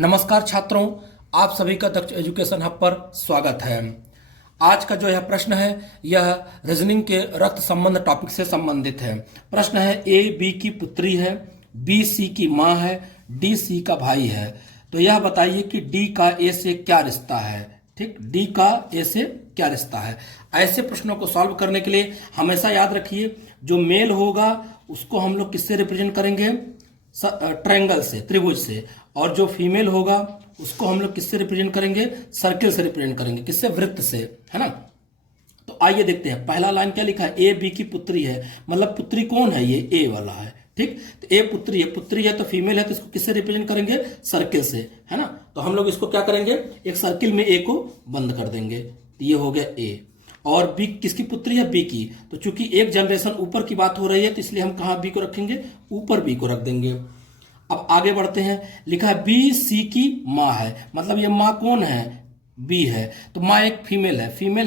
नमस्कार छात्रों, आप सभी का दक्ष एजुकेशन हब पर स्वागत है। आज का जो यह प्रश्न है यह रीजनिंग के रक्त संबंध टॉपिक से संबंधित है। प्रश्न है ए बी की पुत्री है, बी सी की माँ है, डी सी का भाई है। तो यह बताइए कि डी का ए से क्या रिश्ता है। ठीक, डी का ए से क्या रिश्ता है। ऐसे प्रश्नों को सॉल्व करने के लिए हमेशा याद रखिए, जो मेल होगा उसको हम लोग किससे रिप्रेजेंट करेंगे, ट्रायंगल से, त्रिभुज से, और जो फीमेल होगा उसको हम लोग किससे रिप्रेजेंट करेंगे, सर्किल से रिप्रेजेंट करेंगे, किससे, वृत्त से, है ना। तो आइए देखते हैं, पहला लाइन क्या लिखा है, ए बी की पुत्री है, मतलब पुत्री कौन है, ये ए वाला है। ठीक, तो ए पुत्री है तो फीमेल है, तो इसको किससे रिप्रेजेंट करेंगे, सर्किल से, है ना। तो हम लोग इसको क्या करेंगे, एक सर्किल में ए को बंद कर देंगे, तो ये हो गया ए। और बी किसकी पुत्री है, बी की। तो चूंकि एक जनरेशन ऊपर की बात हो रही है तो इसलिए हम कहाँ बी को रखेंगे, ऊपर बी को रख देंगे। अब आगे बढ़ते हैं, लिखा है बी सी की माँ है, मतलब ये माँ कौन है, बी है। तो माँ एक फीमेल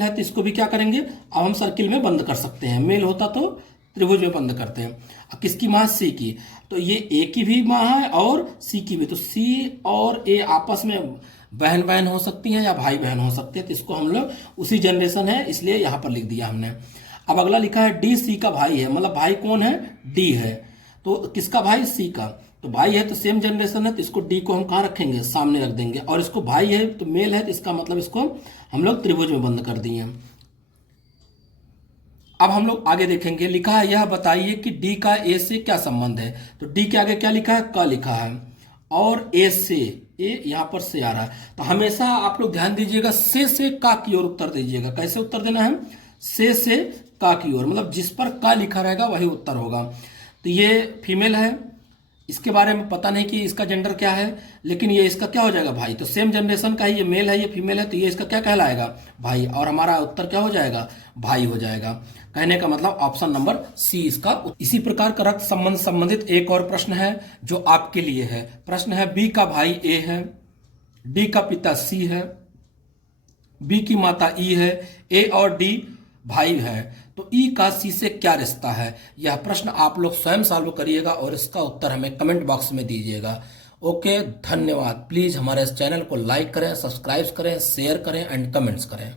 है तो इसको भी क्या करेंगे, अब हम सर्किल में बंद कर सकते हैं, मेल होता तो त्रिभुज में बंद करते हैं। अब किसकी माँ, सी की। तो ये ए की भी माँ है और सी की भी। तो सी और ए आपस में बहन बहन हो सकती हैं या भाई बहन हो सकते हैं, तो इसको हम लोग उसी जनरेशन है इसलिए यहां पर लिख दिया हमने। अब अगला लिखा है डी सी का भाई है, मतलब भाई कौन है, डी है। तो किसका भाई, सी का। तो भाई है तो सेम जनरेशन है तो इसको डी को हम कहाँ रखेंगे, सामने रख देंगे। और इसको भाई है तो मेल है तो इसका मतलब इसको हम लोग त्रिभुज में बंद कर दिए। अब हम लोग आगे देखेंगे, लिखा है यह बताइए कि डी का ए से क्या संबंध है। तो डी के आगे क्या लिखा है, क लिखा है, और ए से, ए यहां पर से आ रहा है। तो हमेशा आप लोग ध्यान दीजिएगा, से का की ओर उत्तर दीजिएगा। कैसे उत्तर देना है, से का की ओर, मतलब जिस पर का लिखा रहेगा वही उत्तर होगा। तो ये फीमेल है, इसके बारे में पता नहीं कि इसका जेंडर क्या है, लेकिन ये इसका क्या हो जाएगा, भाई। तो सेम जनरेशन का ही, ये मेल है ये फीमेल है, तो ये इसका क्या कहलाएगा, भाई। और हमारा उत्तर क्या हो जाएगा, भाई हो जाएगा। कहने का मतलब ऑप्शन नंबर सी इसका। इसी प्रकार का रक्त संबंध संबंधित एक और प्रश्न है जो आपके लिए है। प्रश्न है बी का भाई ए है, डी का पिता सी है, बी की माता ई है, ए और डी भाई है। तो ई का सी से क्या रिश्ता है। यह प्रश्न आप लोग स्वयं सॉल्व करिएगा और इसका उत्तर हमें कमेंट बॉक्स में दीजिएगा। ओके, धन्यवाद। प्लीज हमारे इस चैनल को लाइक करें, सब्सक्राइब करें, शेयर करें एंड कमेंट्स करें।